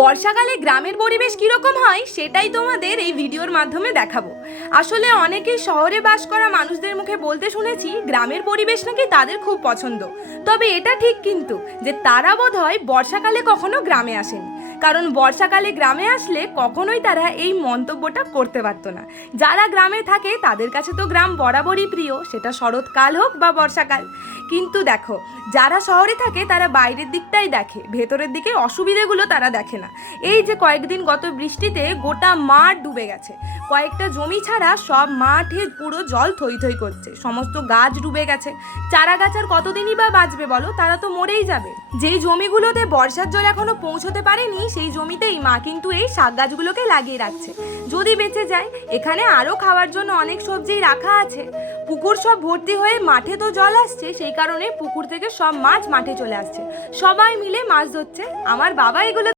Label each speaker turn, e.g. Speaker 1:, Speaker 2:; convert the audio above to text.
Speaker 1: বর্ষাকালে গ্রামের পরিবেশ কীরকম হয়, সেটাই তোমাদের এই ভিডিওর মাধ্যমে দেখাবো। আসলে অনেকেই শহরে বাস করা মানুষদের মুখে বলতে শুনেছি, গ্রামের পরিবেশ নাকি তাদের খুব পছন্দ। তবে এটা ঠিক কিন্তু, যে তারা বোধ হয় বর্ষাকালে কখনো গ্রামে আসেনি। কারণ বর্ষাকালে গ্রামে আসলে কখনোই তারা এই মন্তব্যটা করতে পারতো না। যারা গ্রামে থাকে, তাদের কাছে তো গ্রাম বরাবরই প্রিয়, সেটা শরৎকাল হোক বা বর্ষাকাল। কিন্তু দেখো, যারা শহরে থাকে তারা বাইরের দিকটাই দেখে, ভেতরের দিকে অসুবিধেগুলো তারা দেখে না। এই যে কয়েকদিন গত বৃষ্টিতে গোটা মাঠ ডুবে গেছে। কয়েকটা জমি ছাড়া সব মাঠে পুরো জল থই থই করছে, সমস্ত গাছ ডুবে গেছে। চারা গাছ আর কতদিনই বা বাঁচবে বলো? তারা তো মরেই যাবে। যেই জমিগুলোতে বর্ষার জল এখনও পৌঁছতে পারেনি, সেই জমিতেই মা কিন্তু এই শাক গাছগুলোকে লাগিয়ে রাখছে। যদি বেঁচে যায়, এখানে আরও খাওয়ার জন্য অনেক সবজি রাখা আছে। পুকুর সব ভর্তি হয়ে মাঠে তো জল আসছে, সেই কারণে পুকুর থেকে সব মাছ মাঠে চলে আসছে। সবাই মিলে মাছ ধরছে। আমার বাবা এগুলো